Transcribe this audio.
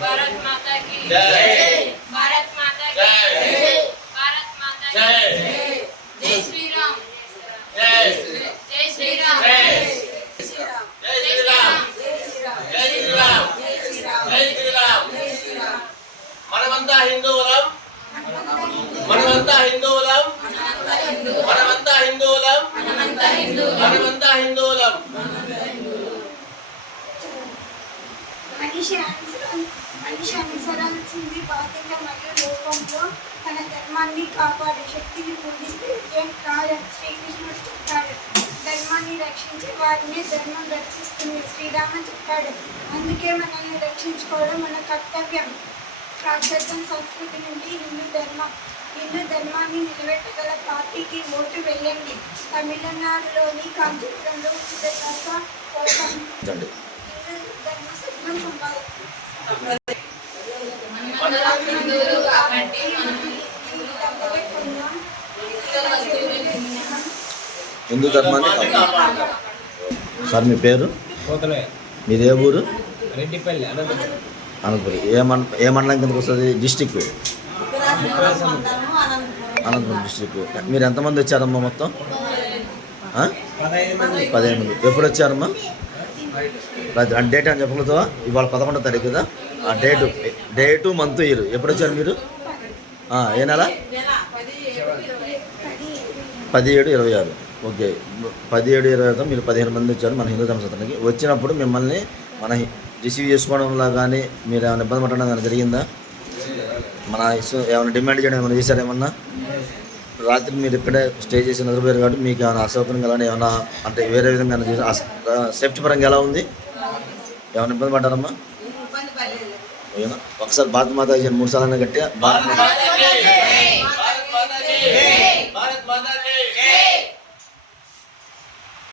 भारत माता की जय। भारत माता की जय। भारत माता की जय। जय श्री राम। जय जय श्री राम। जय श्री राम। जय श्री राम। जय श्री राम। जय श्री राम। जय श्री राम। जय श्री राम। जय श्री राम। మనమంతా హిందువులం, మనమంతా హిందువులం, మనమంతా హిందువులం, మనమంతా హిందువులం. మనిషి అనుసరించింది బాధ్యత మరియు రూపంలో తన ధర్మాన్ని కాపాడే శక్తిని పూజిస్తే విజయం కాదని శ్రీకృష్ణుడు చెప్పాడు. ధర్మాన్ని రక్షించే వారిని ధర్మం రక్షిస్తుంది శ్రీరామ చెప్పాడు. అందుకే మనల్ని రక్షించుకోవడం మన కర్తవ్యం. ప్రాచీన సంస్కృతి నుండి హిందూ ధర్మాన్ని నిలబెట్టగల పార్టీకి ఓటు వేయండి. తమిళనాడులోని కాంచీపురంలో ఉచిత బస కోసం హిందూ ధర్మ సభ్యం హిందూ ధర్మాన్ని సార్ మీ పేరు? మీది ఏ ఊరు? రెడ్డిపల్లి అనంతపురం. ఏ మండలం కిందకు వస్తుంది? District Anantapuram district. మీరు ఎంతమంది వచ్చారమ్మా మొత్తం? 15 మంది. ఎప్పుడు వచ్చారమ్మా? డేట్ అని చెప్పగలుగుతావా? ఇవాళ 11వ తారీఖు కదా. ఆ డేటు మంత్ ఇయర్ ఎప్పుడు వచ్చారు మీరు? ఏ నెల? 17/26. ఓకే, 17/26 మీరు 15 మంది వచ్చారు మన హిందూ ధర్మసత్రానికి. వచ్చినప్పుడు మిమ్మల్ని మన రిసీవ్ చేసుకోవడంలో కానీ మీరు ఏమైనా ఇబ్బంది పడడం కానీ జరిగిందా? మన ఏమైనా డిమాండ్ చేయడం ఏమైనా చేశారు? ఏమన్నా రాత్రి మీరు ఇక్కడే స్టే చేసి నిద్రపోయారు కాబట్టి మీకు ఏమైనా అసౌకర్యం కానీ ఏమైనా అంటే వేరే విధంగా సేఫ్టీ పరంగా ఎలా ఉంది? ఏమైనా ఇబ్బంది పడ్డారమ్మా? ఒకసారి భారత మాత 3 సార్లు గట్టిగా భారత మాత